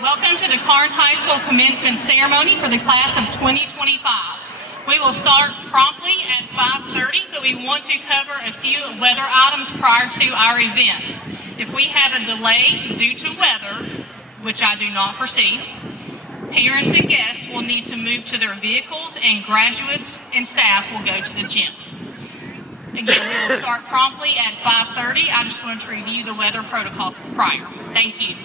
Welcome to the Karns High School commencement ceremony for the class of 2025. We will start promptly at 5:30, but we want to cover a few weather items prior to our event. If we have a delay due to weather, which I do not foresee, parents and guests will need to move to their vehicles and graduates and staff will go to the gym. Again, we will start promptly at 5:30. I just wanted to review the weather protocol prior. Thank you.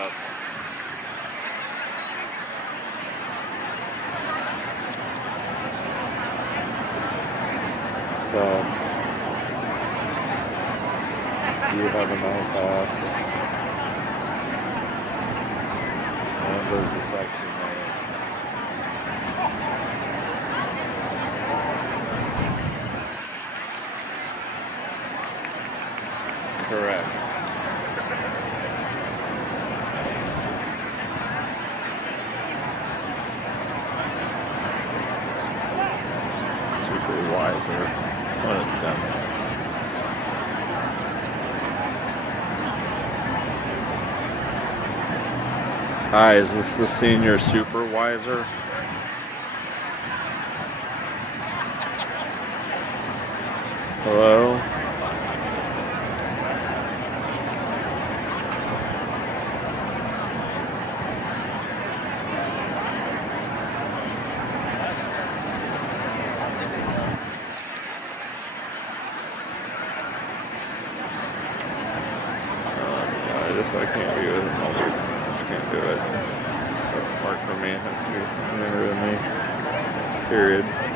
up. So, you have a nice house. And there's a sexy man. Correct. Super wiser. What a dumbass. Hi, is this the senior supervisor? Hello? this. I can't do it. I just can't do it. It doesn't work for me. It has to be something other than me. Period.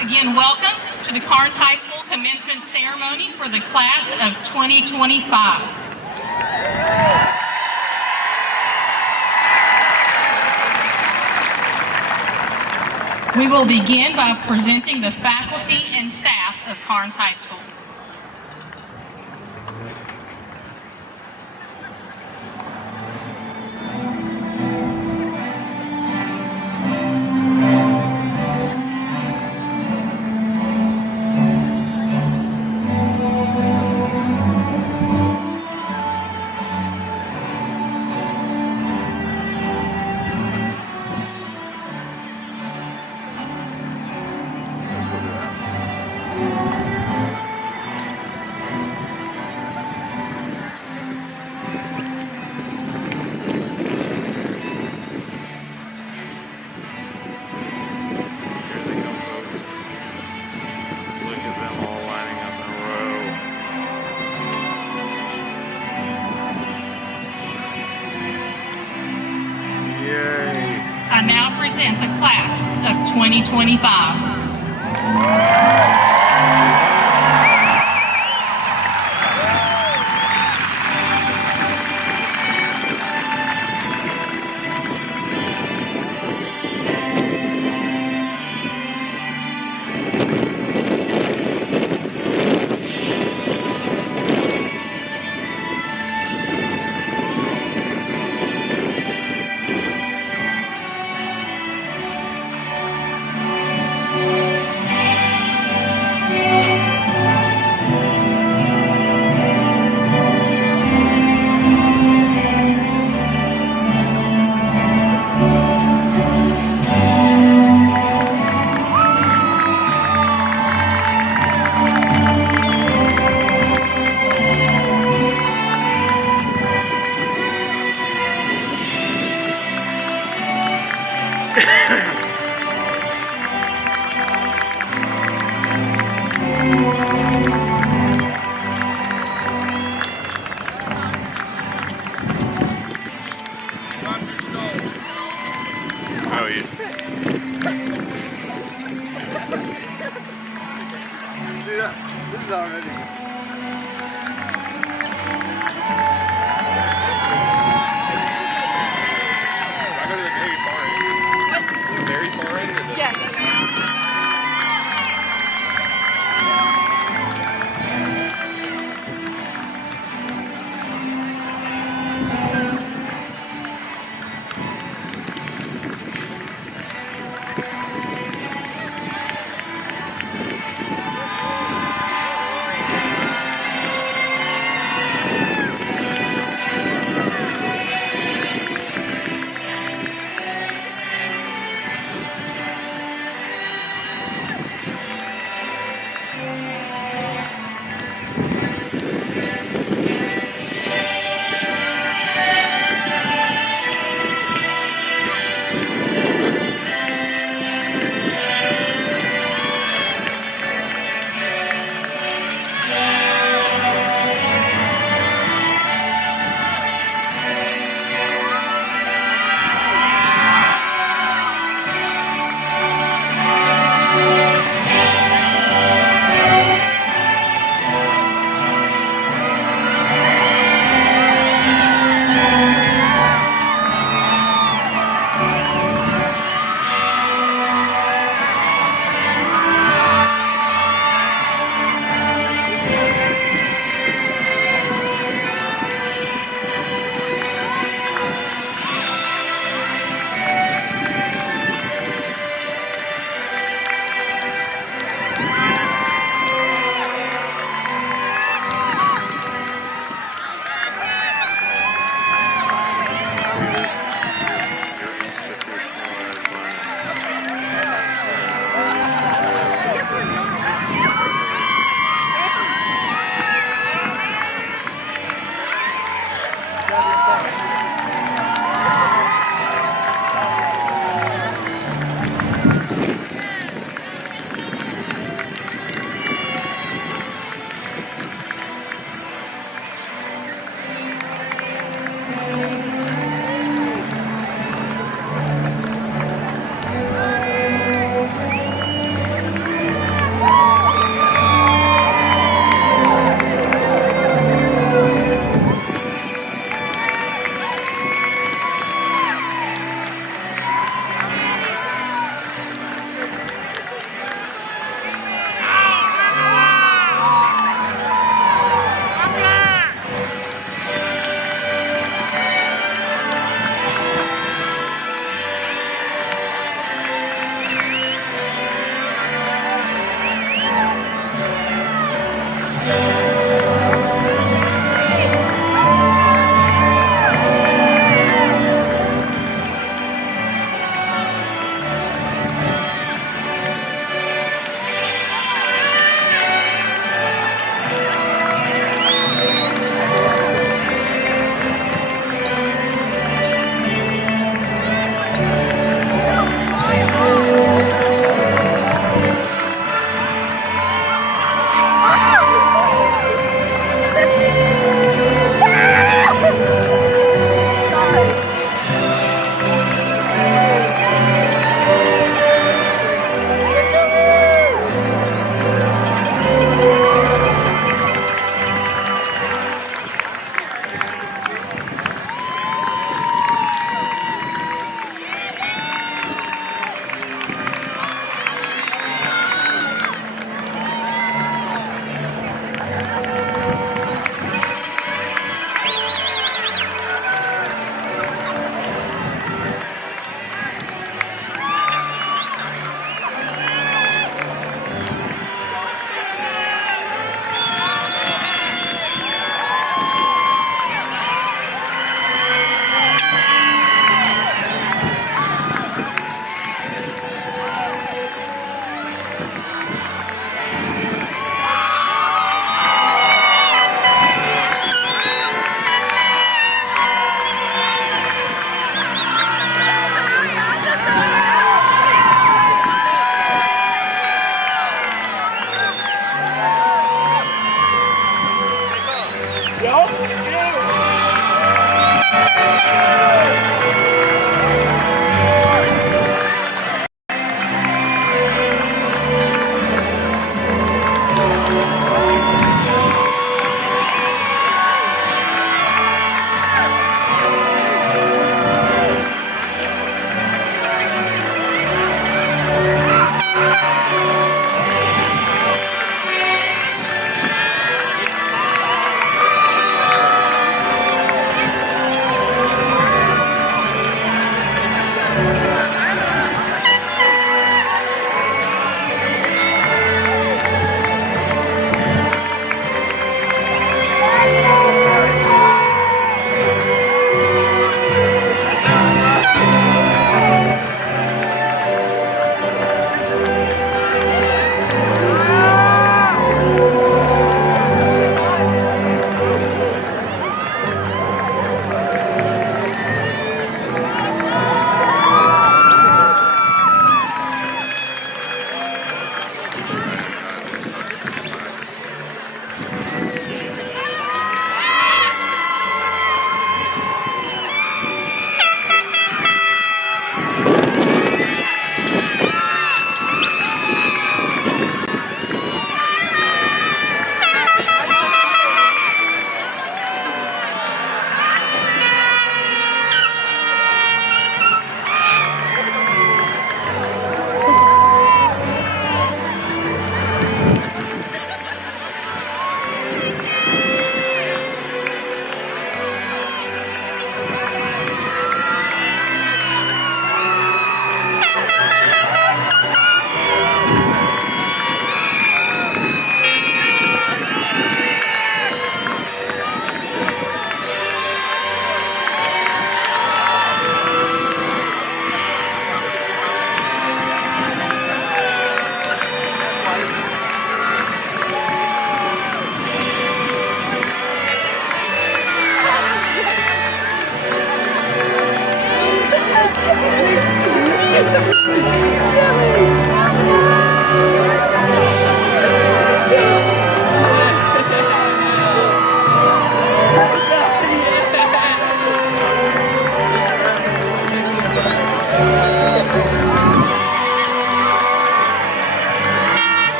Again, welcome to the Karns High School commencement ceremony for the class of 2025. We will begin by presenting the faculty and staff of Karns High School. I now present the class of 2025.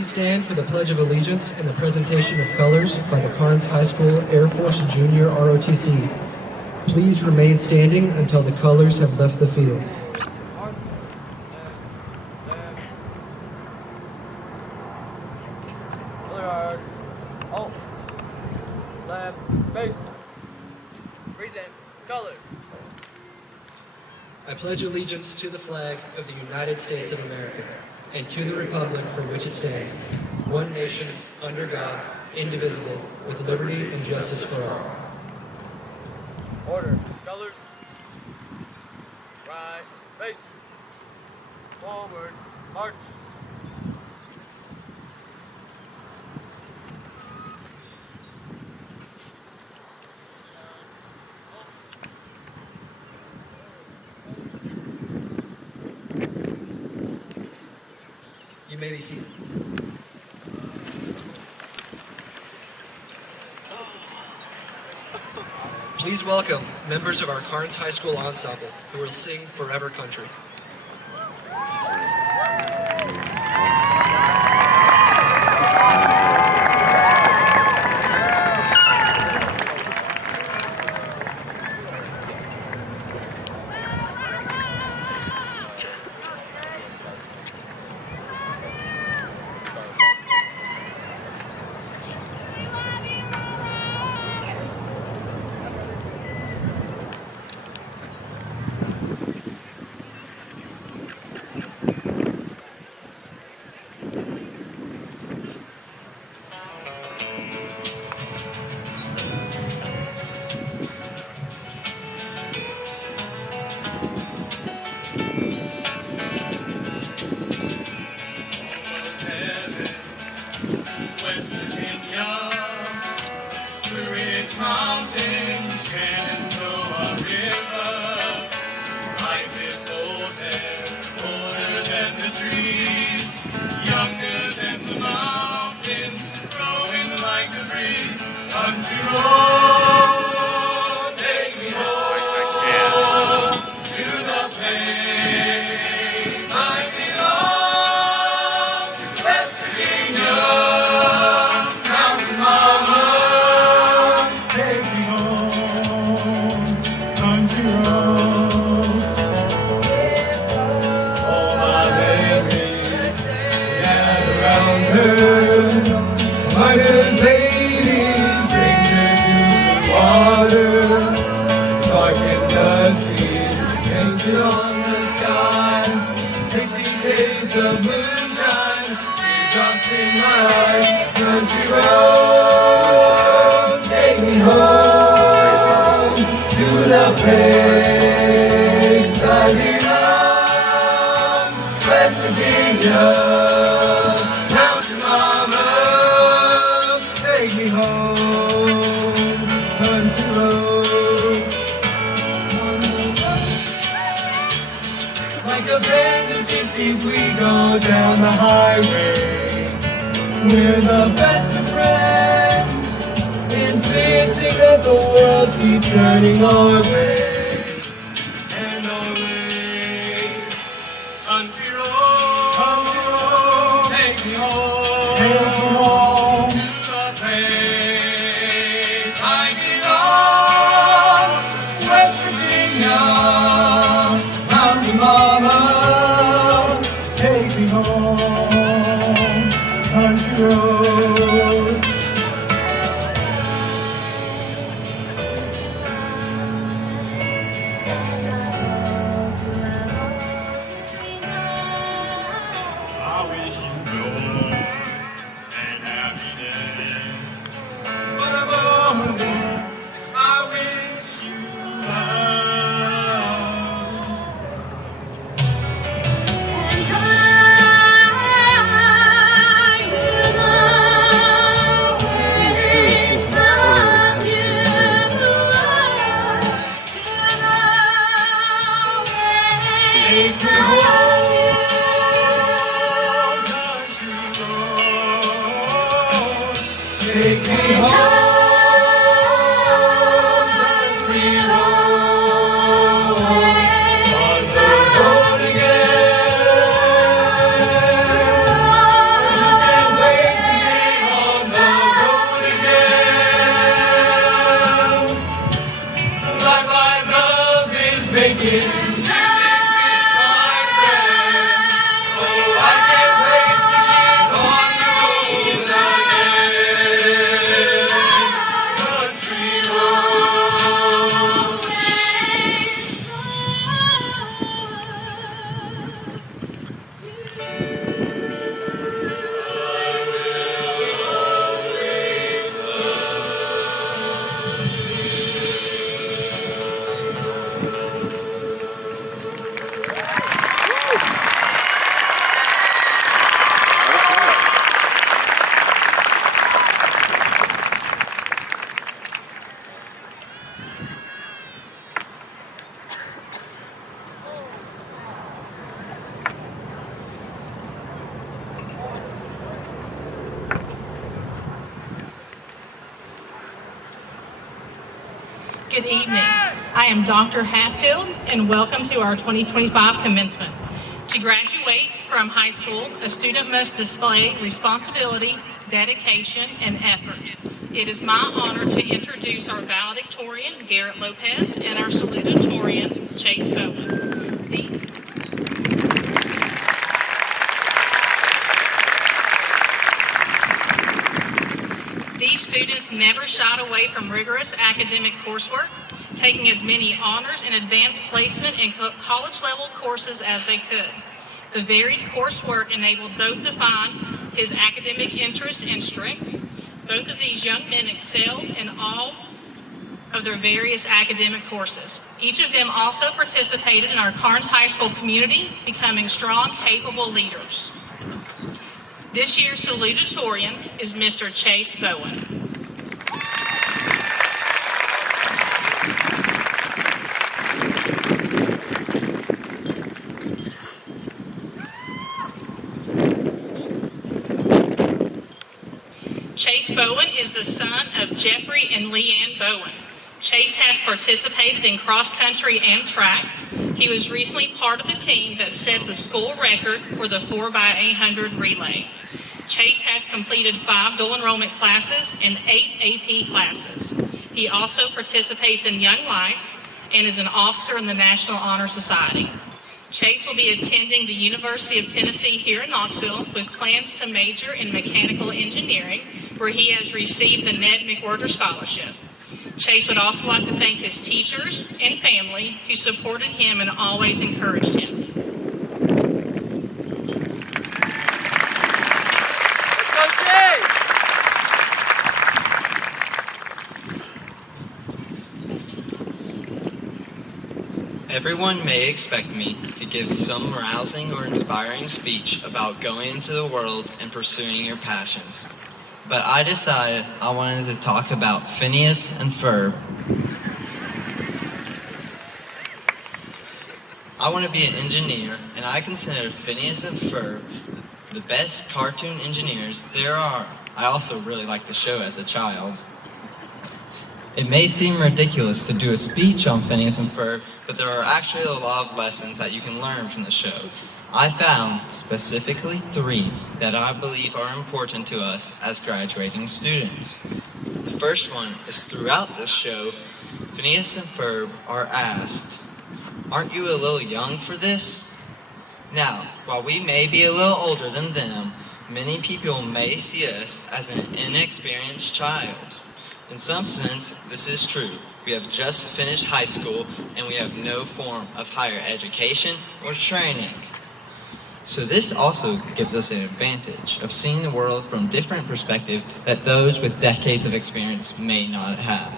Please stand for the Pledge of Allegiance and the presentation of colors by the Karns High School Air Force Junior ROTC. Please remain standing until the colors have left the field. Halt. Left. Face. Present. Colors. I pledge allegiance to the flag of the United States of America and to the republic for which it stands, one nation, under God, indivisible, with liberty and justice for all. Order. Colors. Right. Face. Forward. March. You may be seated. Please welcome members of our Karns High School Ensemble who will sing Forever Country. West Virginia, Blue Ridge Mountains, Shenandoah River. Life is older than the trees, younger than the mountains, growing like the breeze. Country road, take me home to the place I belong. West Virginia, mountain mama, take me home. Country roads, all my babies gather around her. Miners, ladies, strangers to the water, dark and dusty, painted on the sky. Tasty taste of moonshine, teardrops in my eye. Country roads, take me home to the place I belong. West Virginia, mountain mama, take me home. Country road, like a band of gypsies, we go down the highway. We're the best of friends, insisting that the world keeps turning our way. And our way. Country road, take me home, to the place I belong. West Virginia, mountain mama, take me home. Country road. I wish you joy and happiness, but above all this, I wish you love. Take me home, country road. Take me home, country road. On the road again. Good evening. I am Dr. Hatfield, and welcome to our 2025 commencement. To graduate from high school, a student must display responsibility, dedication, and effort. It is my honor to introduce our valedictorian, Garrett Lopez, and our salutatorian, Chase Bowen. These students never shied away from rigorous academic coursework, taking as many honors and advanced placement in college-level courses as they could. The varied coursework enabled both to find his academic interest and strength. Both of these young men excelled in all of their various academic courses. Each of them also participated in our Karns High School community, becoming strong, capable leaders. This year's salutatorian is Mr. Chase Bowen. Chase Bowen is the son of Jeffrey and Leanne Bowen. Chase has participated in cross-country and track. He was recently part of the team that set the school record for the 4x800 relay. Chase has completed 5 dual enrollment classes and 8 AP classes. He also participates in Young Life and is an officer in the National Honor Society. Chase will be attending the University of Tennessee here in Knoxville with plans to major in mechanical engineering, where he has received the Ned McWhirter Scholarship. Chase would also like to thank his teachers and family who supported him and always encouraged him. Everyone may expect me to give some rousing or inspiring speech about going into the world and pursuing your passions. But I decided I wanted to talk about Phineas and Ferb. I want to be an engineer, and I consider Phineas and Ferb the best cartoon engineers there are. I also really liked the show as a child. It may seem ridiculous to do a speech on Phineas and Ferb, but there are actually a lot of lessons that you can learn from the show. I found specifically 3 that I believe are important to us as graduating students. The first one is throughout this show, Phineas and Ferb are asked, "Aren't you a little young for this?" Now, while we may be a little older than them, many people may see us as an inexperienced child. In some sense, this is true. We have just finished high school and we have no form of higher education or training. So this also gives us an advantage of seeing the world from different perspectives that those with decades of experience may not have.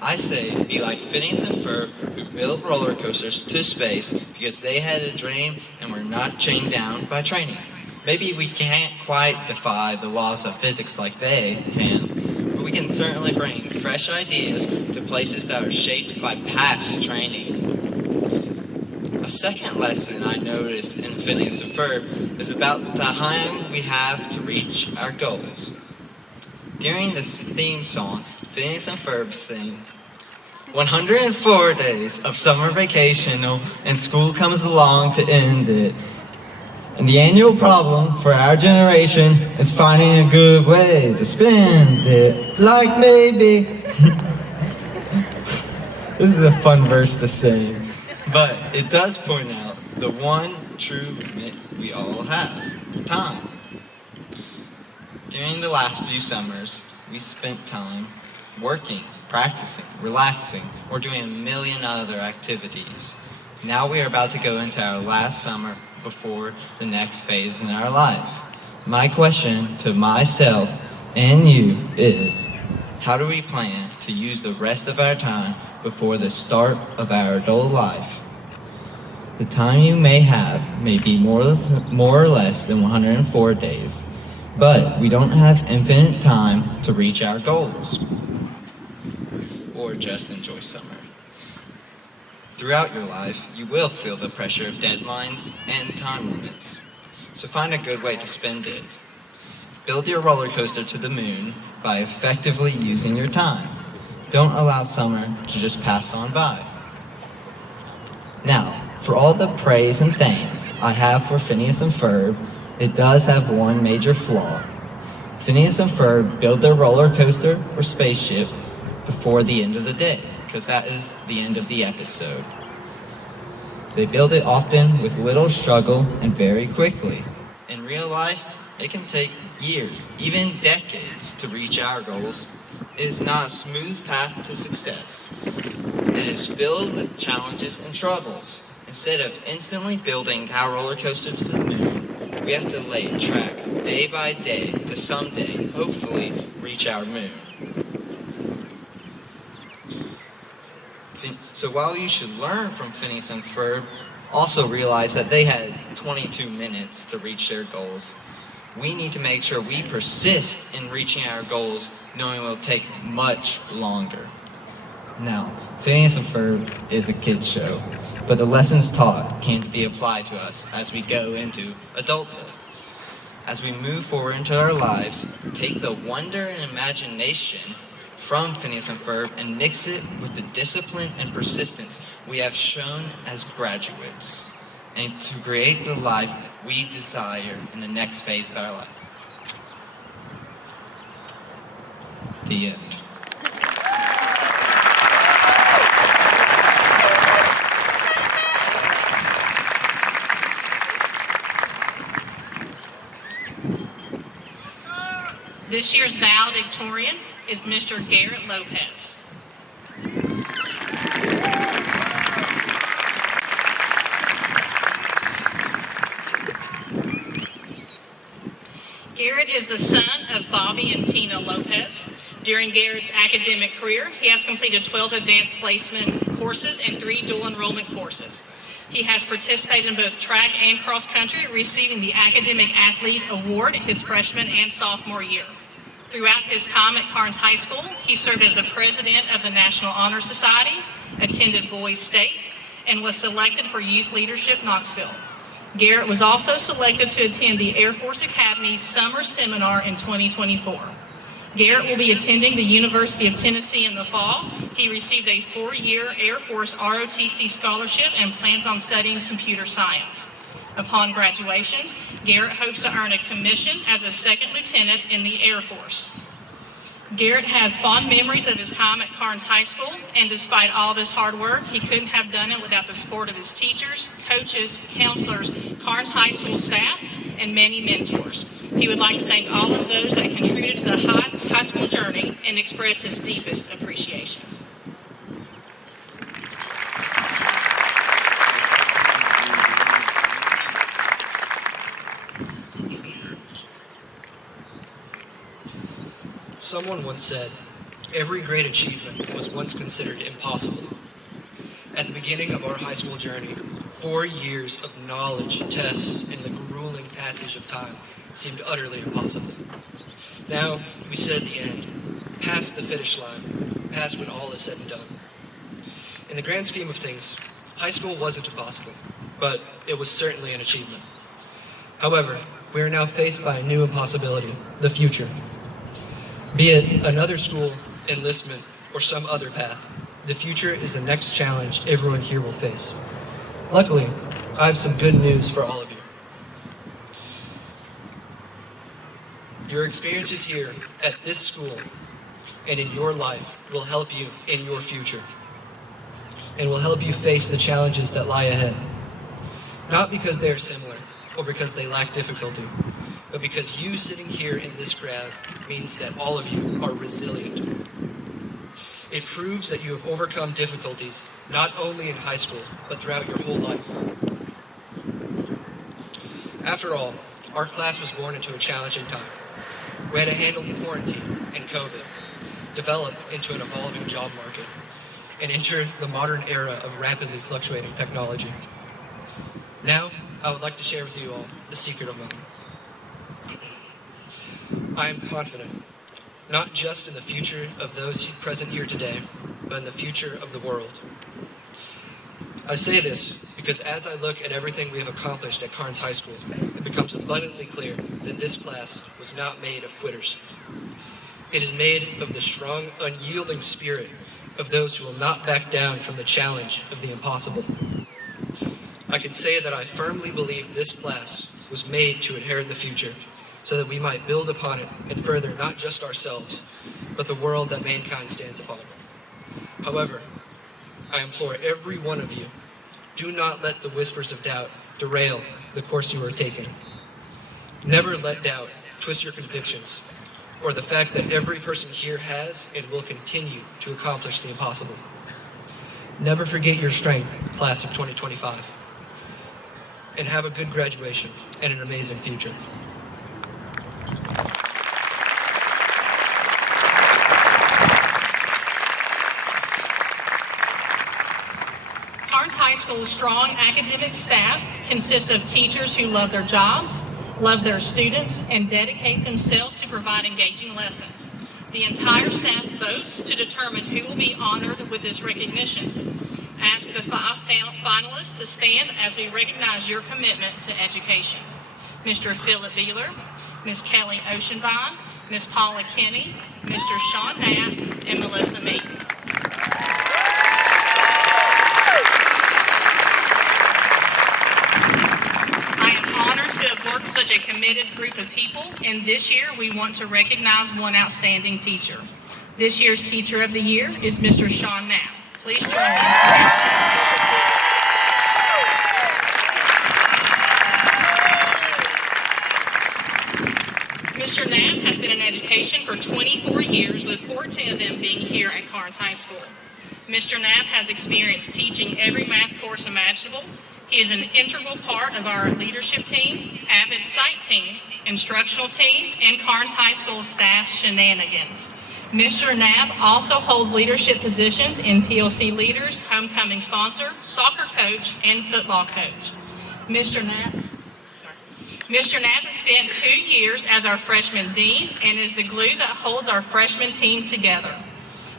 I say be like Phineas and Ferb, who built roller coasters to space because they had a dream and were not chained down by training. Maybe we can't quite defy the laws of physics like they can, but we can certainly bring fresh ideas to places that are shaped by past training. A second lesson I noticed in Phineas and Ferb is about the time we have to reach our goals. During this theme song, Phineas and Ferb sing, 104 days of summer vacation and school comes along to end it. And the annual problem for our generation is finding a good way to spend it. Like maybe. This is a fun verse to sing. But it does point out the one true limit we all have, time. During the last few summers, we spent time working, practicing, relaxing, or doing a million other activities. Now we are about to go into our last summer before the next phase in our life. My question to myself and you is, how do we plan to use the rest of our time before the start of our adult life? The time you may have may be more or less than 104 days, but we don't have infinite time to reach our goals or just enjoy summer. Throughout your life, you will feel the pressure of deadlines and time limits, so find a good way to spend it. Build your roller coaster to the moon by effectively using your time. Don't allow summer to just pass on by. Now, for all the praise and thanks I have for Phineas and Ferb, it does have one major flaw. Phineas and Ferb build their roller coaster or spaceship before the end of the day, because that is the end of the episode. They build it often with little struggle and very quickly. In real life, it can take years, even decades, to reach our goals. It is not a smooth path to success. It is filled with challenges and troubles. Instead of instantly building our roller coaster to the moon, we have to lay track day by day to someday, hopefully, reach our moon. So while you should learn from Phineas and Ferb, also realize that they had 22 minutes to reach their goals. We need to make sure we persist in reaching our goals, knowing it will take much longer. Now, Phineas and Ferb is a kids show, but the lessons taught can be applied to us as we go into adulthood. As we move forward into our lives, take the wonder and imagination from Phineas and Ferb and mix it with the discipline and persistence we have shown as graduates, and to create the life we desire in the next phase of our life. The end. This year's valedictorian is Mr. Garrett Lopez. Garrett is the son of Bobby and Tina Lopez. During Garrett's academic career, he has completed 12 advanced placement courses and 3 dual enrollment courses. He has participated in both track and cross country, receiving the Academic Athlete Award his freshman and sophomore year. Throughout his time at Karns High School, he served as the president of the National Honor Society, attended Boys State, and was selected for Youth Leadership Knoxville. Garrett was also selected to attend the Air Force Academy's Summer Seminar in 2024. Garrett will be attending the University of Tennessee in the fall. He received a 4-year Air Force ROTC scholarship and plans on studying computer science. Upon graduation, Garrett hopes to earn a commission as a second lieutenant in the Air Force. Garrett has fond memories of his time at Karns High School, and despite all of his hard work, he couldn't have done it without the support of his teachers, coaches, counselors, Karns High School staff, and many mentors. He would like to thank all of those that contributed to the high school journey and express his deepest appreciation. Someone once said, every great achievement was once considered impossible. At the beginning of our high school journey, 4 years of knowledge, tests, and the grueling passage of time seemed utterly impossible. Now, we sit at the end, past the finish line, past when all is said and done. In the grand scheme of things, high school wasn't impossible, but it was certainly an achievement. However, we are now faced by a new impossibility, the future. Be it another school, enlistment, or some other path, the future is the next challenge everyone here will face. Luckily, I have some good news for all of you. Your experiences here at this school and in your life will help you in your future and will help you face the challenges that lie ahead. Not because they are similar or because they lack difficulty, but because you sitting here in this crowd means that all of you are resilient. It proves that you have overcome difficulties not only in high school, but throughout your whole life. After all, our class was born into a challenging time. We had to handle the quarantine and COVID, develop into an evolving job market, and enter the modern era of rapidly fluctuating technology. Now, I would like to share with you all the secret of mine. I am confident, not just in the future of those present here today, but in the future of the world. I say this because as I look at everything we have accomplished at Karns High School, it becomes abundantly clear that this class was not made of quitters. It is made of the strong, unyielding spirit of those who will not back down from the challenge of the impossible. I can say that I firmly believe this class was made to inherit the future, so that we might build upon it and further not just ourselves, but the world that mankind stands upon. However, I implore every one of you, do not let the whispers of doubt derail the course you are taking. Never let doubt twist your convictions, or the fact that every person here has and will continue to accomplish the impossible. Never forget your strength, class of 2025, and have a good graduation and an amazing future. Karns High School's strong academic staff consists of teachers who love their jobs, love their students, and dedicate themselves to provide engaging lessons. The entire staff votes to determine who will be honored with this recognition. Ask the 5 finalists to stand as we recognize your commitment to education. Mr. Philip Beeler, Ms. Kelly Oceanvine, Ms. Paula Kinney, Mr. Sean Knapp, and Melissa Meek. Such a committed group of people, and this year we want to recognize one outstanding teacher. This year's Teacher of the Year is Mr. Sean Knapp. Please join me. Mr. Knapp has been in education for 24 years, with 14 of them being here at Karns High School. Mr. Knapp has experienced teaching every math course imaginable. He is an integral part of our leadership team, Avid Site team, instructional team, and Karns High School staff shenanigans. Mr. Knapp also holds leadership positions in PLC leaders, homecoming sponsor, soccer coach, and football coach. Mr. Knapp has spent 2 years as our freshman dean and is the glue that holds our freshman team together.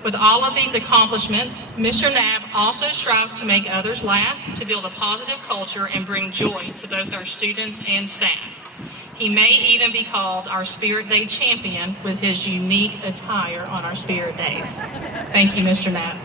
With all of these accomplishments, Mr. Knapp also strives to make others laugh, to build a positive culture, and bring joy to both our students and staff. He may even be called our Spirit Day champion with his unique attire on our Spirit Days. Thank you, Mr. Knapp.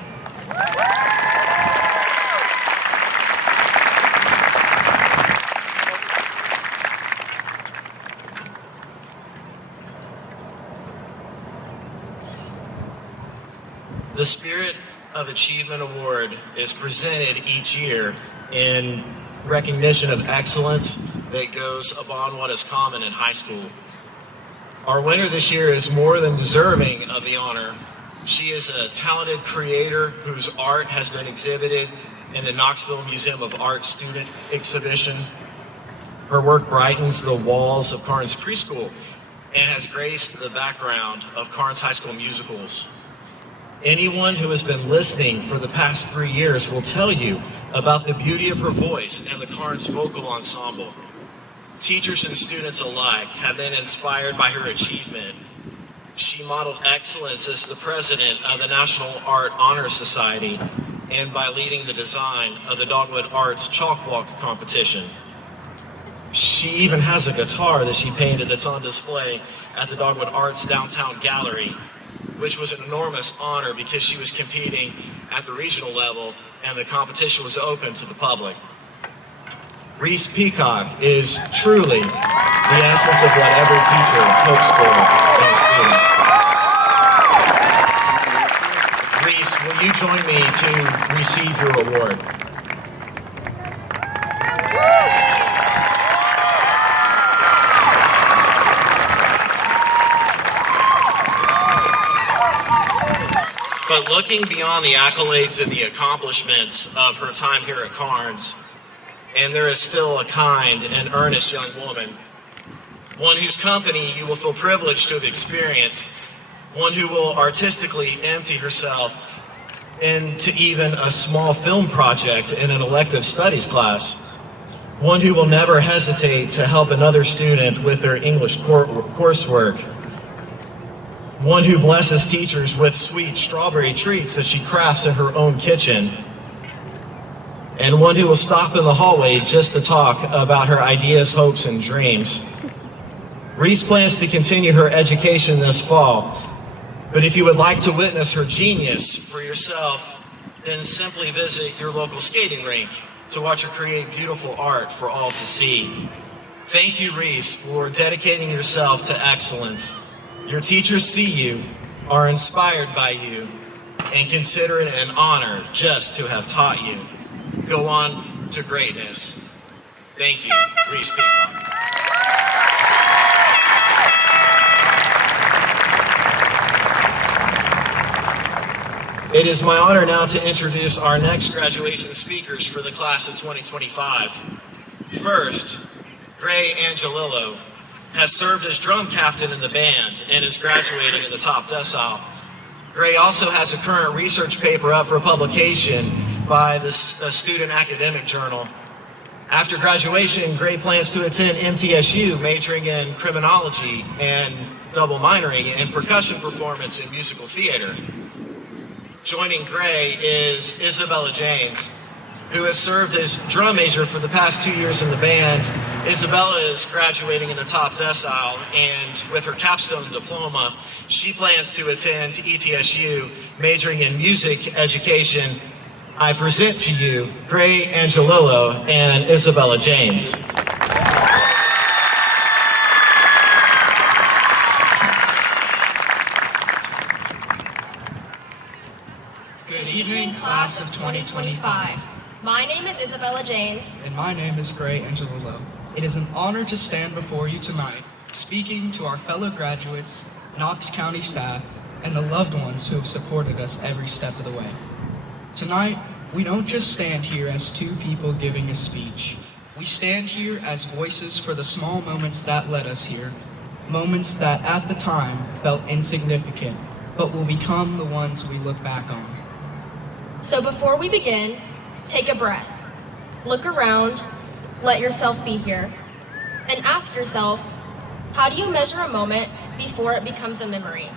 The Spirit of Achievement Award is presented each year in recognition of excellence that goes above what is common in high school. Our winner this year is more than deserving of the honor. She is a talented creator whose art has been exhibited in the Knoxville Museum of Art student exhibition. Her work brightens the walls of Karns Preschool and has graced the background of Karns High School musicals. Anyone who has been listening for the past 3 years will tell you about the beauty of her voice and the Karns vocal ensemble. Teachers and students alike have been inspired by her achievement. She modeled excellence as the president of the National Art Honor Society and by leading the design of the Dogwood Arts Chalk Walk competition. She even has a guitar that she painted that's on display at the Dogwood Arts Downtown Gallery, which was an enormous honor because she was competing at the regional level and the competition was open to the public. Reese Peacock is truly the essence of what every teacher hopes for in a student. Reese, will you join me to receive your award? But looking beyond the accolades and the accomplishments of her time here at Karns, and there is still a kind and earnest young woman, one whose company you will feel privileged to have experienced, one who will artistically empty herself into even a small film project in an elective studies class, one who will never hesitate to help another student with their English coursework, one who blesses teachers with sweet strawberry treats that she crafts in her own kitchen, and one who will stop in the hallway just to talk about her ideas, hopes, and dreams. Reese plans to continue her education this fall But if you would like to witness her genius for yourself, then simply visit your local skating rink to watch her create beautiful art for all to see. Thank you, Reese, for dedicating yourself to excellence. Your teachers see you, are inspired by you, and consider it an honor just to have taught you. Go on to greatness. Thank you, Reese Peacock. It is my honor now to introduce our next graduation speakers for the class of 2025. First, Gray Angelillo has served as drum captain in the band and is graduating in the top decile. Gray also has a current research paper up for publication by the Student Academic Journal. After graduation, Gray plans to attend MTSU, majoring in criminology and double minoring in percussion performance and musical theater. Joining Gray is Isabella James, who has served as drum major for the past 2 years in the band. Isabella is graduating in the top decile, and with her capstone diploma, she plans to attend ETSU, majoring in music education. I present to you Gray Angelillo and Isabella James. Good evening, class of 2025. My name is Isabella James. And my name is Gray Angelillo. It is an honor to stand before you tonight, speaking to our fellow graduates, Knox County staff, and the loved ones who have supported us every step of the way. Tonight, we don't just stand here as two people giving a speech. We stand here as voices for the small moments that led us here, moments that at the time felt insignificant, but will become the ones we look back on. So before we begin, take a breath, look around, let yourself be here, and ask yourself, how do you measure a moment before it becomes a memory?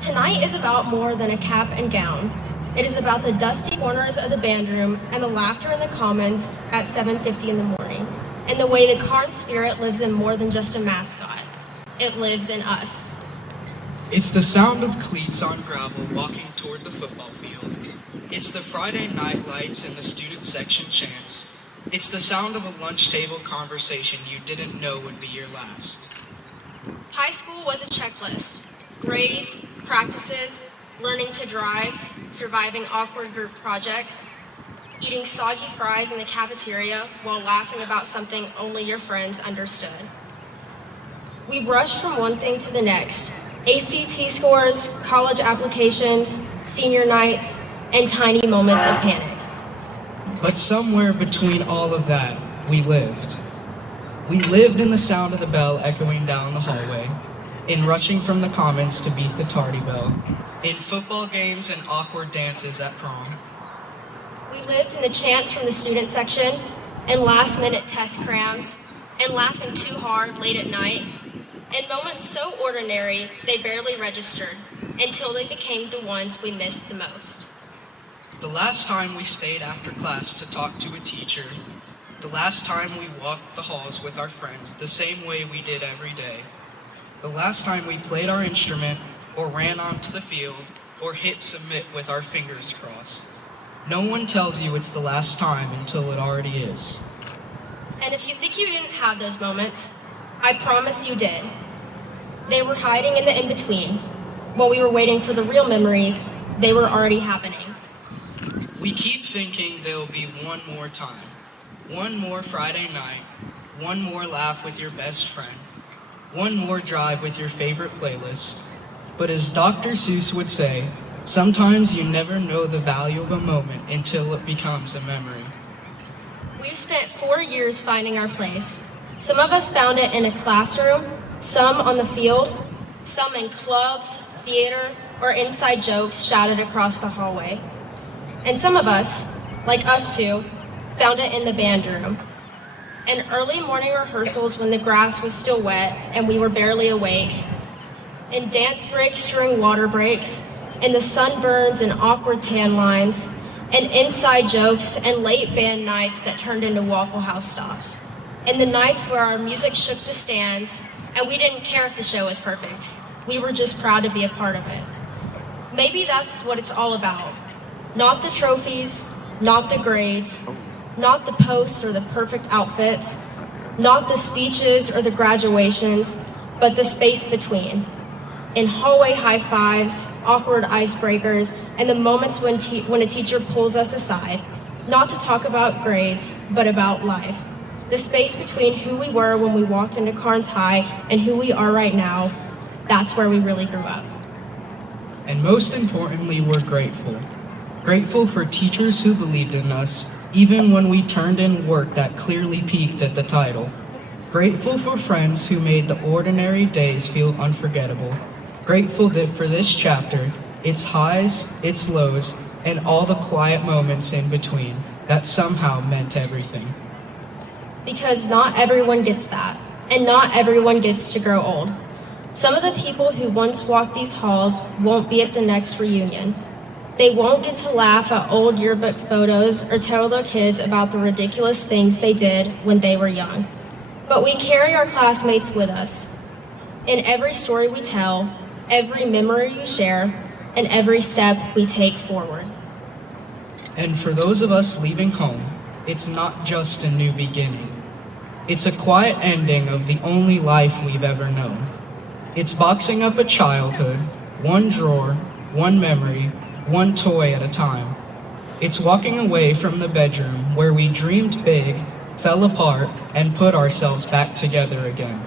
Tonight is about more than a cap and gown. It is about the dusty corners of the band room and the laughter in the commons at 7:50 in the morning, and the way the Karns spirit lives in more than just a mascot. It lives in us. It's the sound of cleats on gravel walking toward the football field. It's the Friday night lights and the student section chants. It's the sound of a lunch table conversation you didn't know would be your last. High school was a checklist. Grades, practices, learning to drive, surviving awkward group projects, eating soggy fries in the cafeteria while laughing about something only your friends understood. We brushed from one thing to the next. ACT scores, college applications, senior nights, and tiny moments of panic. But somewhere between all of that, we lived. We lived in the sound of the bell echoing down the hallway, in rushing from the commons to beat the tardy bell, in football games and awkward dances at prom. We lived in the chants from the student section, and last-minute test crams, and laughing too hard late at night, in moments so ordinary they barely registered, until they became the ones we missed the most. The last time we stayed after class to talk to a teacher, the last time we walked the halls with our friends the same way we did every day, the last time we played our instrument or ran onto the field or hit submit with our fingers crossed. No one tells you it's the last time until it already is. And if you think you didn't have those moments, I promise you did. They were hiding in the in-between. While we were waiting for the real memories, they were already happening. We keep thinking there will be one more time, one more Friday night, one more laugh with your best friend, one more drive with your favorite playlist. But as Dr. Seuss would say, sometimes you never know the value of a moment until it becomes a memory. We've spent 4 years finding our place. Some of us found it in a classroom, some on the field, some in clubs, theater, or inside jokes shouted across the hallway. And some of us, like us two, found it in the band room. In early morning rehearsals when the grass was still wet and we were barely awake. In dance breaks during water breaks. In the sunburns and awkward tan lines. And inside jokes and late band nights that turned into Waffle House stops. In the nights where our music shook the stands and we didn't care if the show was perfect. We were just proud to be a part of it. Maybe that's what it's all about. Not the trophies, not the grades, not the posts or the perfect outfits, not the speeches or the graduations, but the space between. In hallway high fives, awkward icebreakers, and the moments when a teacher pulls us aside, not to talk about grades, but about life. The space between who we were when we walked into Karns High and who we are right now, that's where we really grew up. And most importantly, we're grateful. Grateful for teachers who believed in us, even when we turned in work that clearly peaked at the title. Grateful for friends who made the ordinary days feel unforgettable. Grateful that for this chapter, its highs, its lows, and all the quiet moments in between that somehow meant everything. Because not everyone gets that, and not everyone gets to grow old. Some of the people who once walked these halls won't be at the next reunion. They won't get to laugh at old yearbook photos or tell their kids about the ridiculous things they did when they were young. But we carry our classmates with us. In every story we tell, every memory we share, and every step we take forward. And for those of us leaving home, it's not just a new beginning. It's a quiet ending of the only life we've ever known. It's boxing up a childhood, one drawer, one memory, one toy at a time. It's walking away from the bedroom where we dreamed big, fell apart, and put ourselves back together again.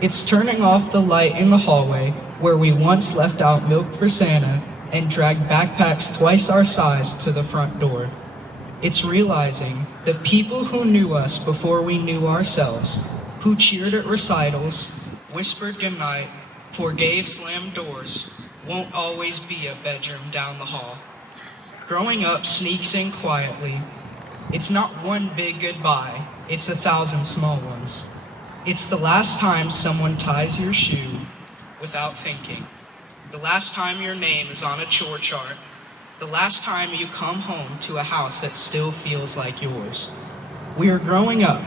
It's turning off the light in the hallway where we once left out milk for Santa and dragged backpacks twice our size to the front door. It's realizing that people who knew us before we knew ourselves, who cheered at recitals, whispered goodnight, forgave slammed doors, won't always be a bedroom down the hall. Growing up sneaks in quietly. It's not one big goodbye, it's 1,000 small ones. It's the last time someone ties your shoe without thinking. The last time your name is on a chore chart. The last time you come home to a house that still feels like yours. We are growing up,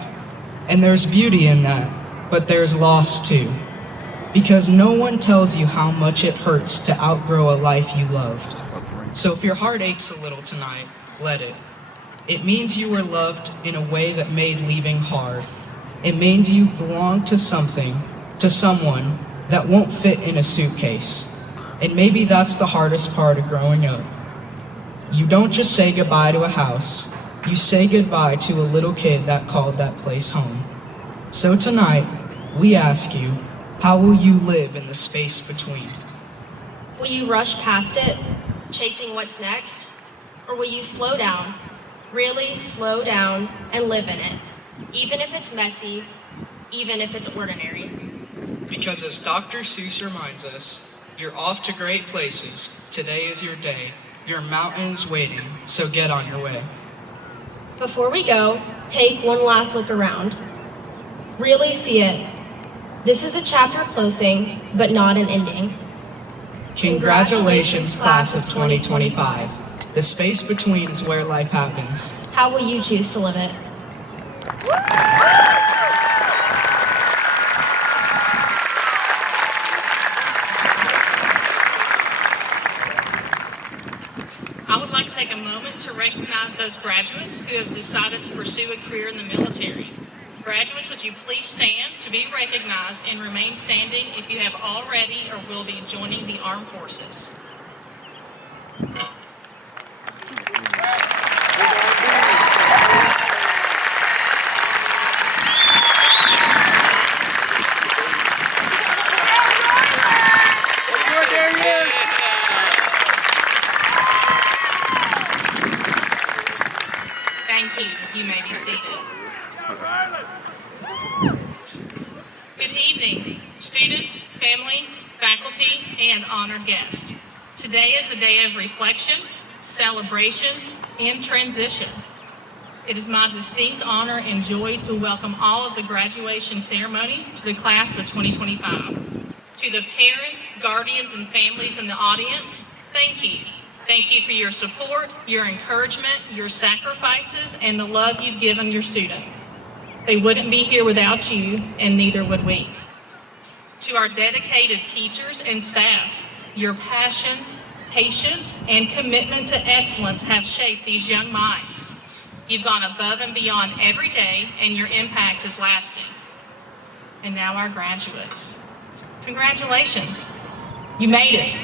and there's beauty in that, but there's loss too. Because no one tells you how much it hurts to outgrow a life you loved. So if your heart aches a little tonight, let it. It means you were loved in a way that made leaving hard. It means you belong to something, to someone that won't fit in a suitcase. And maybe that's the hardest part of growing up. You don't just say goodbye to a house, you say goodbye to a little kid that called that place home. So tonight, we ask you, how will you live in the space between? Will you rush past it, chasing what's next? Or will you slow down, really slow down, and live in it, even if it's messy, even if it's ordinary? Because as Dr. Seuss reminds us, you're off to great places. Today is your day. Your mountain is waiting, so get on your way. Before we go, take one last look around. Really see it. This is a chapter closing, but not an ending. Congratulations, class of 2025. The space between is where life happens. How will you choose to live it? I would like to take a moment to recognize those graduates who have decided to pursue a career in the military. Graduates, would you please stand to be recognized and remain standing if you have already or will be joining the armed forces. Thank you. You may be seated. Good evening, students, family, faculty, and honored guests. Today is the day of reflection, celebration, and transition. It is my distinct honor and joy to welcome all of the graduation ceremony to the class of 2025. To the parents, guardians, and families in the audience, thank you. Thank you for your support, your encouragement, your sacrifices, and the love you've given your student. They wouldn't be here without you, and neither would we. To our dedicated teachers and staff, your passion, patience, and commitment to excellence have shaped these young minds. You've gone above and beyond every day, and your impact is lasting. And now our graduates. Congratulations, you made it.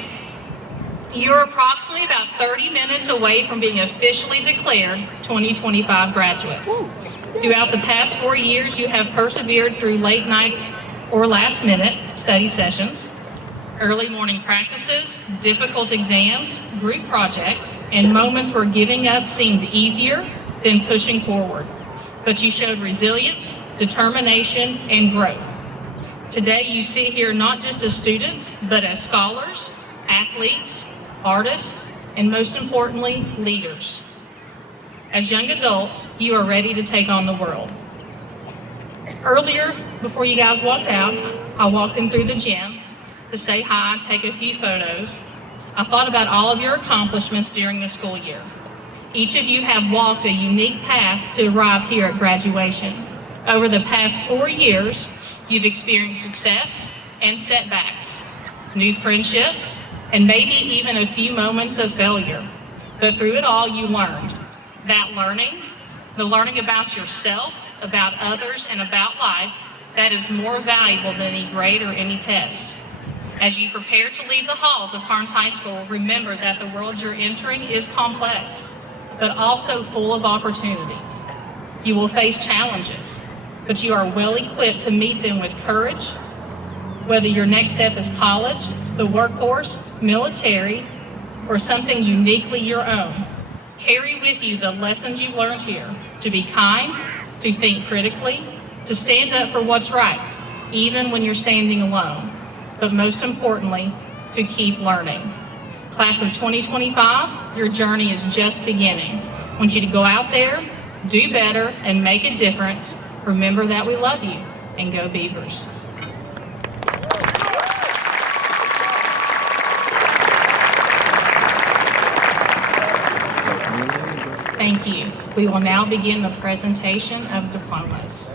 You're approximately about 30 minutes away from being officially declared 2025 graduates. Throughout the past 4 years, you have persevered through late night or last minute study sessions, early morning practices, difficult exams, group projects, and moments where giving up seemed easier than pushing forward. But you showed resilience, determination, and growth. Today, you sit here not just as students, but as scholars, athletes, artists, and most importantly, leaders. As young adults, you are ready to take on the world. Earlier, before you guys walked out, I walked them through the gym to say hi, take a few photos. I thought about all of your accomplishments during the school year. Each of you have walked a unique path to arrive here at graduation. Over the past 4 years, you've experienced success and setbacks, new friendships, and maybe even a few moments of failure. But through it all, you learned. That learning, the learning about yourself, about others, and about life, that is more valuable than any grade or any test. As you prepare to leave the halls of Karns High School, remember that the world you're entering is complex, but also full of opportunities. You will face challenges, but you are well equipped to meet them with courage. Whether your next step is college, the workforce, military, or something uniquely your own, carry with you the lessons you've learned here: to be kind, to think critically, to stand up for what's right, even when you're standing alone, but most importantly, to keep learning. Class of 2025, your journey is just beginning. I want you to go out there, do better, and make a difference. Remember that we love you, and go Beavers. Thank you. We will now begin the presentation of diplomas.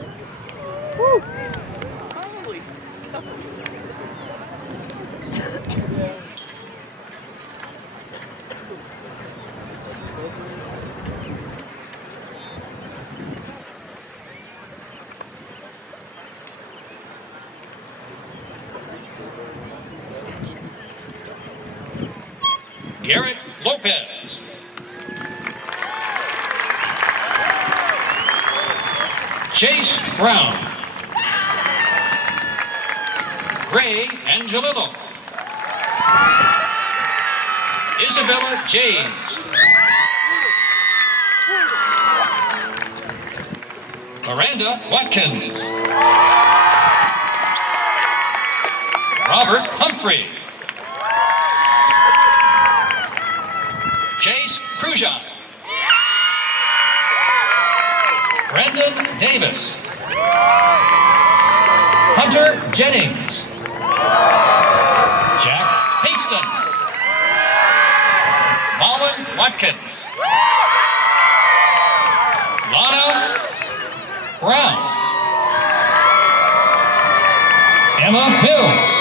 Garrett Lopez. Chase Brown. Gray Angelillo. Isabella James. Miranda Watkins. Robert Humphrey. Chase Crujan. Brendan Davis. Hunter Jennings. Jack Hingston. Mullen Watkins. Lana Brown. Emma Hills.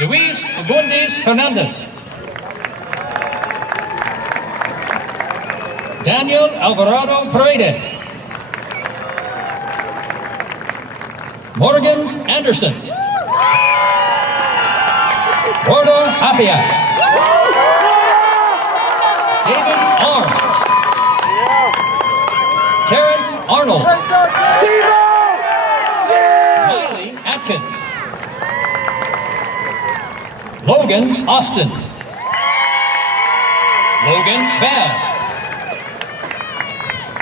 Luis Abundis Hernandez. Daniel Alvarado Paredes. Morgans Anderson. Gordo Apia. David Arms. Terrence Arnold. Miley Atkins. Logan Austin. Logan Babb.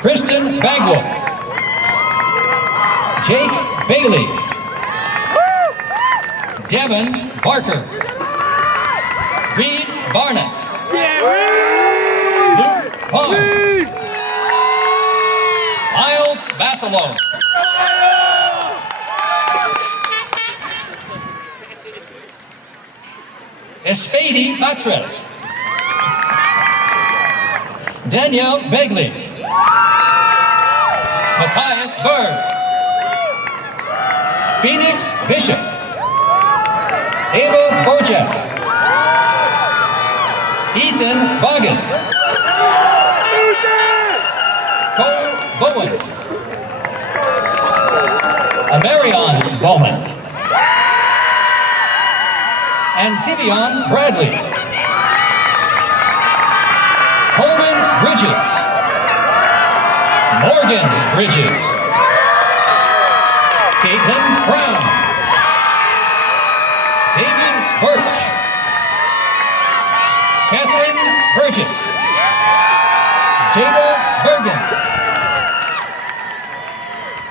Kristen Bagwell. Jake Bailey. Devin Barker. Reed Barnes. Luke Hahn. Miles Basilone. Espady Batres. Danielle Begley. Matthias Berg. Phoenix Bishop. Ava Borges. Ethan Vargas. Cole Bowen. Amarion Bowman. And Tivion Bradley. Coleman Bridges. Morgan Bridges. Caitlin Brown. David Birch. Catherine Burgess. Jada Bergens.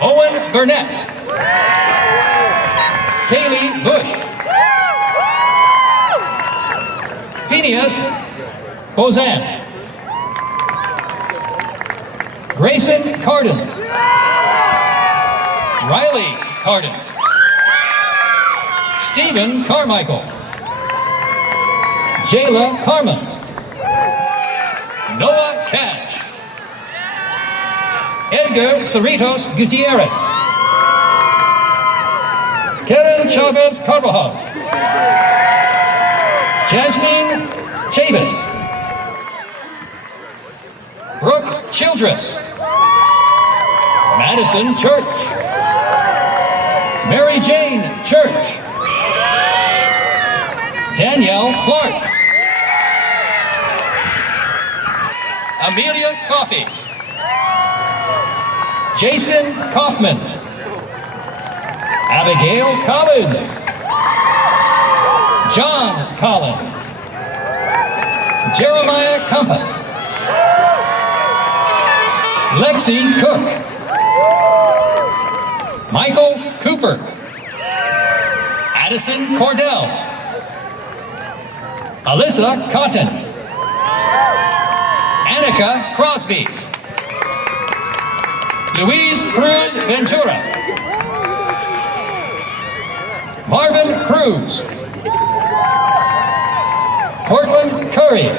Owen Burnett. Kaylee Bush. Phineas Bozan. Grayson Carden. Riley Carden. Stephen Carmichael. Jayla Carmen. Noah Cash. Edgar Cerritos Gutierrez. Karen Chavez Carvajal. Jasmine Chavis. Brooke Childress. Madison Church. Mary Jane Church. Danielle Clark. Amelia Coffey. Jason Kaufman. Abigail Collins. John Collins. Jeremiah Compass. Lexi Cook. Michael Cooper. Addison Cordell. Alyssa Cotton. Annika Crosby. Louise Cruz Ventura. Marvin Cruz. Portland Curry.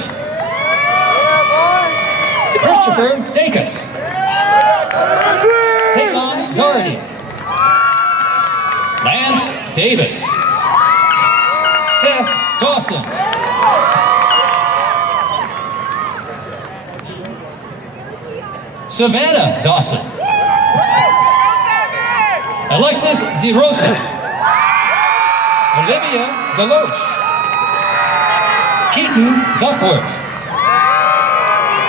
Christopher Dacus. Talon Doherty. Lance Davis. Seth Dawson. Savannah Dawson. Alexis DeRosa. Olivia Deloche. Keaton Duckworth.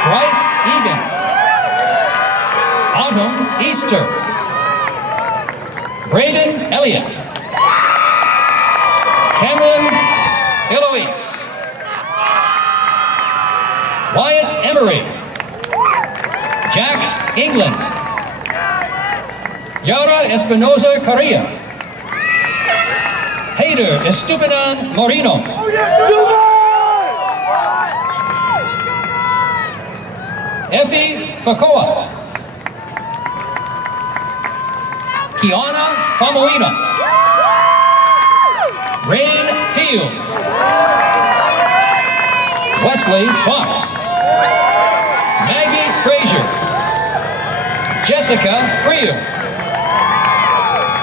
Bryce Egan. Autumn Easter. Braden Elliott. Cameron Eloise. Wyatt Emery. Jack England. Yara Espinoza Correa. Hader Estupinan Moreno. Effie Fakoa. Kiana Famuina. Rain Fields. Wesley Fox. Maggie Frazier. Jessica Freer.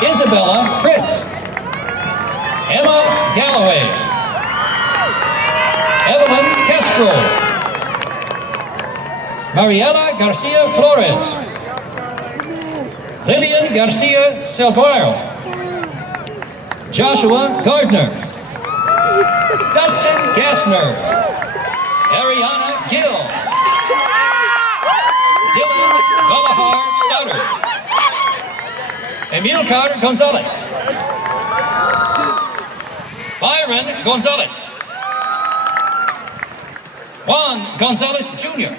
Isabella Fritz. Emma Galloway. Evelyn Castro. Mariela Garcia Flores. Lillian Garcia Salguero. Joshua Gardner. Dustin Gassner. Ariana Gill. Dylan Gallagher Stoddard. Emilcar Gonzalez. Byron Gonzalez. Juan Gonzalez Jr.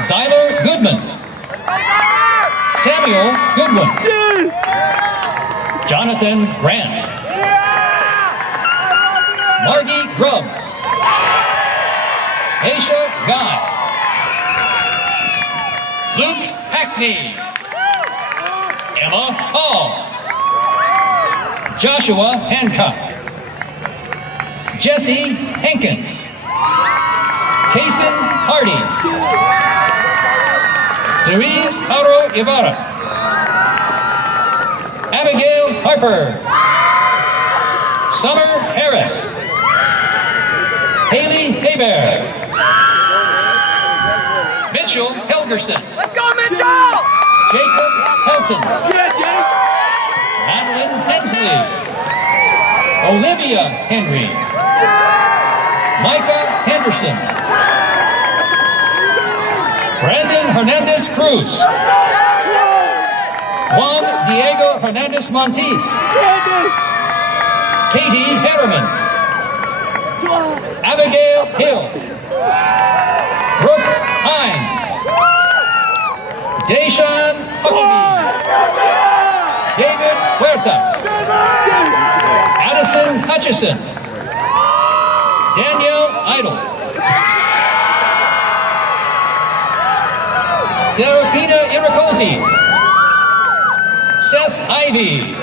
Zyler Goodman. Samuel Goodwin. Jonathan Grant. Margie Grubbs. Aisha Guy. Luke Hackney. Emma Hall. Joshua Hancock. Jesse Hankins. Kason Hardy. Luis Mauro Ibarra. Abigail Harper. Summer Harris. Haley Hebert. Mitchell Helgerson. Let's go, Mitchell! Jacob Helton. Yeah, Jake! Madeline Hensley. Olivia Henry. Micah Henderson. Brandon Hernandez Cruz. Juan Diego Hernandez Montes. Katie Herriman. Abigail Hill. Brooke Hines. Deshaun Huckabee. David Huerta. Addison Hutchison. Danielle Idle. Serafina Iracosi. Seth Ivy.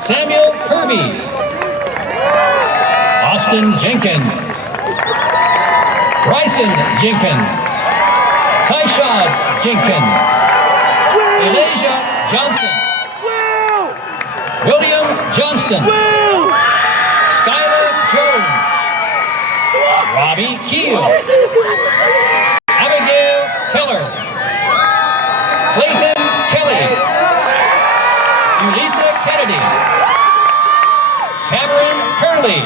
Samuel Kirby. Austin Jenkins. Bryson Jenkins. Tyshad Jenkins. Elijah Johnson. William Johnston. Skylar Jones. Robbie Keel. Abigail Keller. Clayton Kelly. Ulisa Kennedy. Cameron Curley.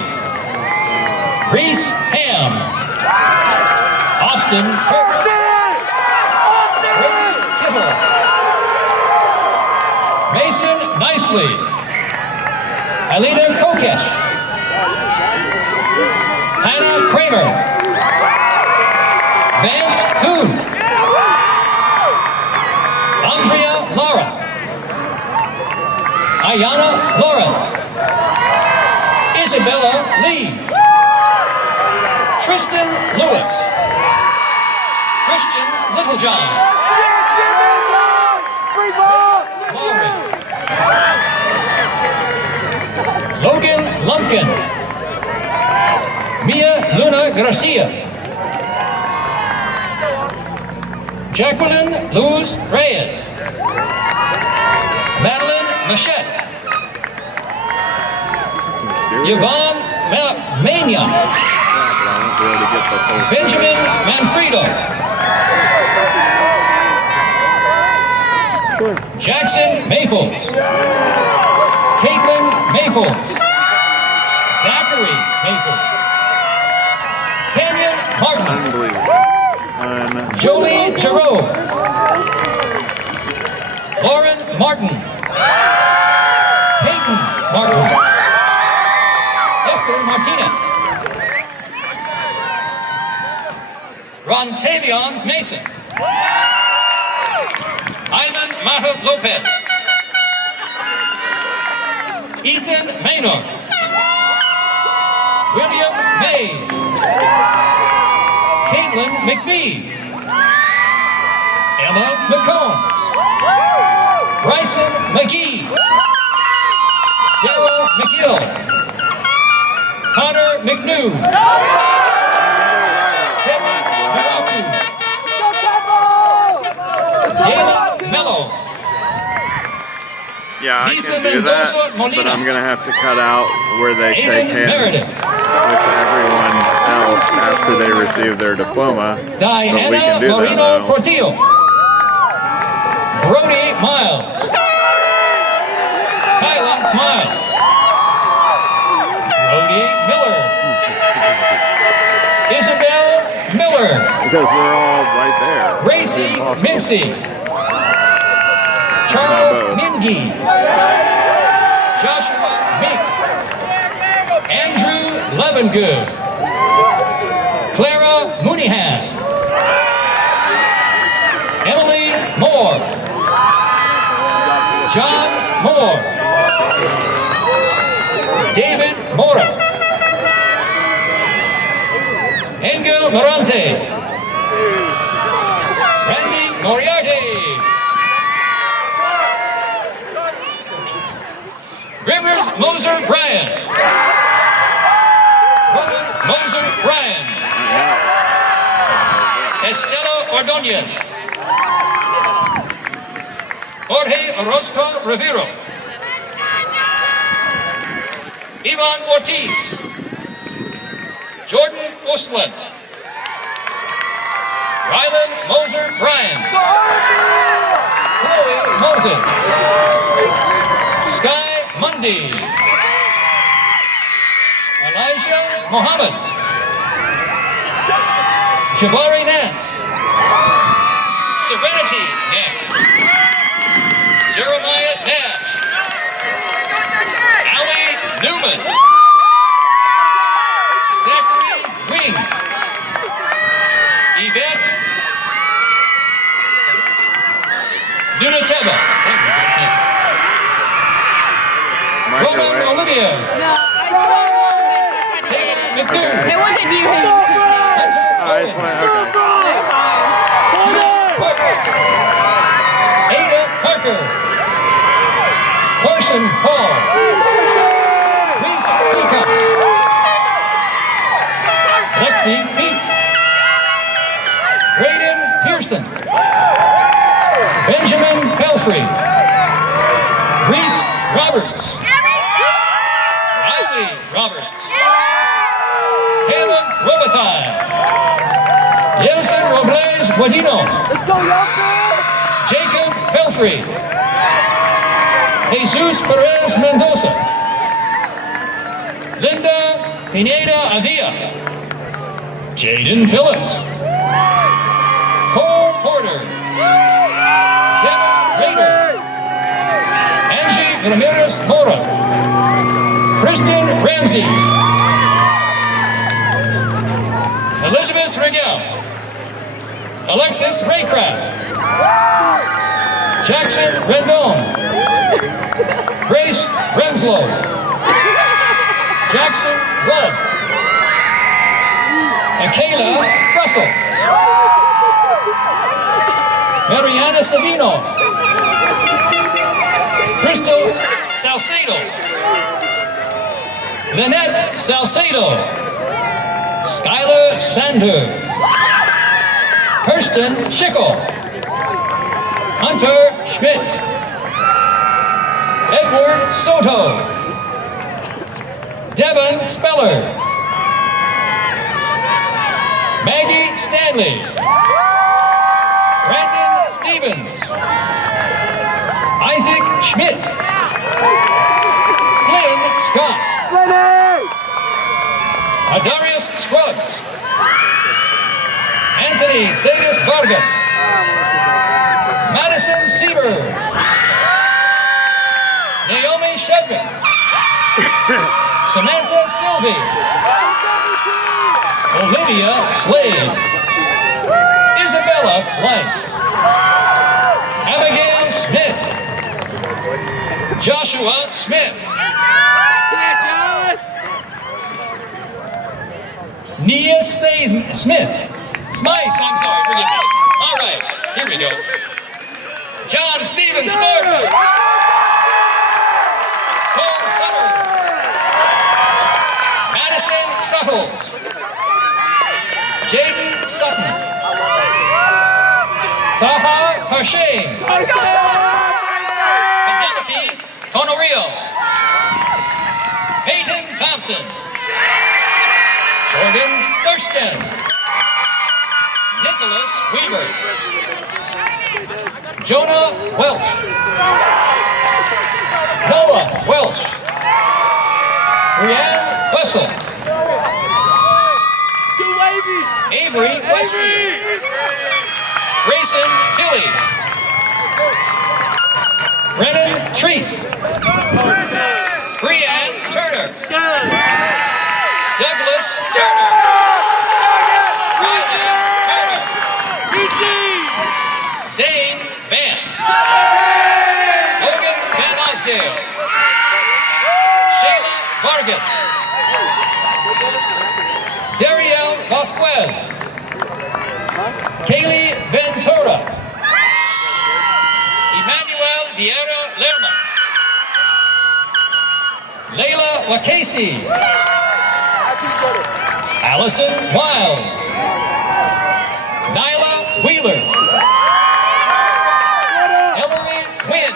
Reese Ham. Austin Kirk. Brody Kittle. Mason Nicely. Alina Kokesh. Hannah Kramer. Vance Kuhn. Andrea Lara. Ayana Lawrence. Isabella Lee. Tristan Lewis. Christian Littlejohn. Lowry. Logan Lumpkin. Mia Luna Garcia. Jacqueline Luz Reyes. Madeline Machette. Yvonne Mania. Benjamin Manfredo. Jackson Maples. Caitlin Maples. Zachary Maples. Kenyon Martin. Jolie Jerome. Lauren Martin. Peyton Martin. Esther Martinez. Rontavion Mason. Ivan Mata Lopez. Ethan Maynard. William Mays. Caitlin McBee. Emma McCombs. Bryson McGee. Daryl McGill. Connor McNew. Teddy Maraku. Galen Mello. Yeah, I Lisa can do that, Mendoza Molina. but I'm going to have to cut out where they shake Aiden hands Meredith. with everyone else after they receive their diploma. But we Diana can do that Moreno now. Portillo. Brody Miles. Kyla Miles. Brody Miller. Isabel Miller. Because they're all right there. Racy It's impossible. Mincy. Charles both. Mingy. Joshua Meek. Andrew Levengood. Clara Mooneyhan. Emily Moore. John Moore. David Mora. Engel Morante. Randy Moriarty. Rivers Moser Bryan. Roman Moser Bryan. Estela Ordonez. Jorge Orozco Rivero. Ivan Ortiz. Jordan Ostlund. Rylan Moser Bryan. Chloe Moses. Sky Mundy. Elijah Mohammed. Jabari Nance. Serenity Nance. Jeremiah Nash. Ali Newman. Zachary Ring. Yvette Nunateva. Roman Olivia. Taylor McDoon. Okay. It wasn't you who I just went, okay. Ada Parker. Carson Paul. Reese Peacock. Lexi Peak. Braden Pearson. Benjamin Pelfrey. Reese Roberts. Riley Roberts. Caleb Robitaille. Yelson Robles Guadino. Let's go, Yelson! Jacob Pelfrey. Jesus Perez Mendoza. Linda Pineda Avila. Jaden Phillips. Cole Porter. Devin Rader. Angie Ramirez Mora. Kristen Ramsey. Elizabeth Rigel. Alexis Raycraft. Jackson Rendon. Grace Renslow. Jackson Rudd. Michaela Russell. Mariana Savino. Crystal Salcedo. Lynette Salcedo. Skylar Sanders. Kirsten Schickel. Hunter Schmidt. Edward Soto. Devin Spellers. Maggie Stanley. Brandon Stevens. Isaac Schmidt. Flynn Scott. Adarius Scruggs. Anthony Sadis Vargas. Madison Sievers. Naomi Shedrick. Samantha Sylvie. Olivia Slade. Isabella Slice. Abigail Smith. Joshua Smith. Nia Smith. Smythe, I'm sorry, forgive me. All right, here we go. John Stephen Starks. Cole Summers. Madison Suttles. Jaden Sutton. Taha Tarshay. Penelope Tonorio. Peyton Thompson. Jordan Thurston. Nicholas Weaver. Jonah Welch. Noah Welch. Brianne Wessel. Avery Westview. Grayson Tilley. Brennan Treese. Brianne Turner. Douglas Turner. Rylan Turner. Zane Vance. Logan Van Osdale. Shayla Vargas. Dariel Vasquez. Kaylee Ventura. Emmanuel Vieira Lerma. Layla Wakasi. Allison Wiles. Nyla Wheeler. Hillary Wynn.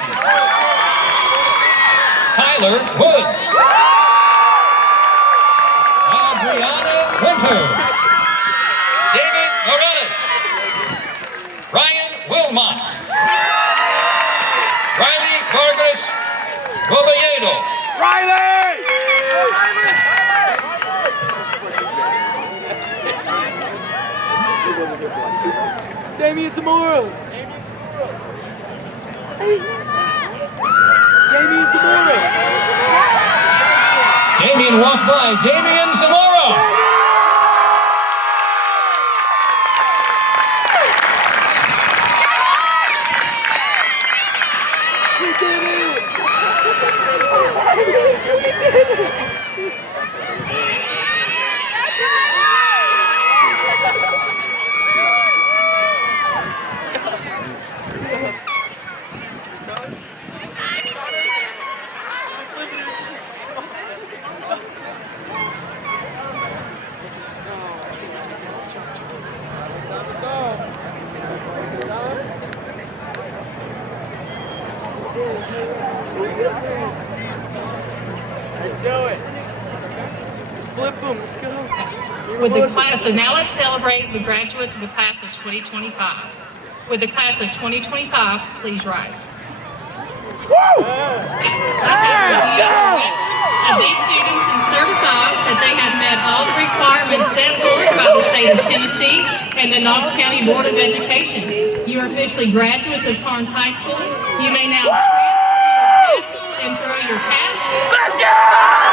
Tyler Woods. Adriana Winters. David Morales. Ryan Wilmot. Riley Vargas Robledo. Damian Zamora. Damian Zamora. Damian walked by. Damian Zamora. We did it. Let's do it. Just flip them. Let's go. With the class, so now let's celebrate the graduates of the class of 2025. With the class of 2025, please rise. Of these students and certify that they have met all the requirements set forth by the state of Tennessee and the Knox County Board of Education. You are officially graduates of Karns High School. You may now transfer your tassel and throw your caps. Let's go!